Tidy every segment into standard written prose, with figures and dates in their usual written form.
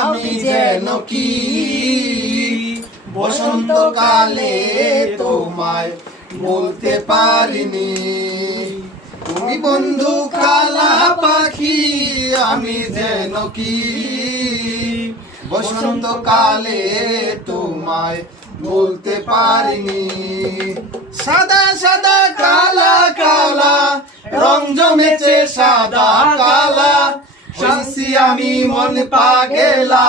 আমি যেন কি বসন্তকালে তোমায় বলতে পারিনি। তুমি বন্ধু কালা পাখি, আমি যেন কি বসন্তকালে তোমায় বলতে পারিনি। সাদা সাদা কালা কালা রং জমেছে সাদা কালা, শান্সি আমি মন পাগেলা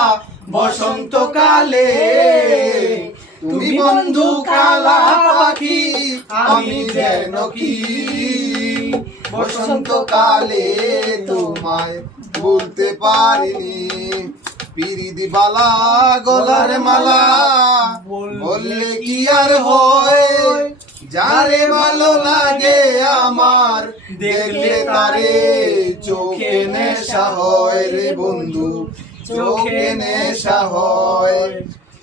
বসন্তকালে। তুমি বন্ধু কালা পাখি, আমি যেন কি বসন্তকালে তোমায় বলতে পারিনি। পিরিতি বালা গলার মালা বললে কি আর হয়, যারে ভালো লাগে আমার দেখলে তারে চোখে নেশা হয় রে বন্ধু, চোখে নেশা হয়।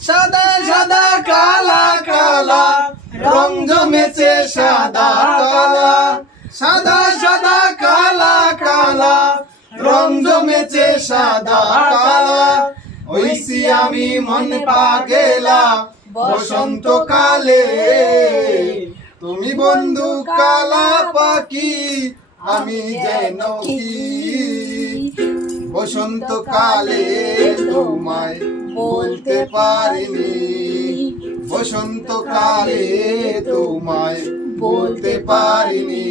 সাদা সাদা কালা কালা রং জমেছে সাদা কালা, সাদা সাদা কালা কালা রং জমেছে সাদা কালা, ওইসি আমি মন পাগেলা বসন্তকালে। তুমি বন্ধু কালা পাখি, আমি যেন কি বসন্তকালে তোমায় বলতে পারিনি। বসন্তকালে তোমায় বলতে পারিনি।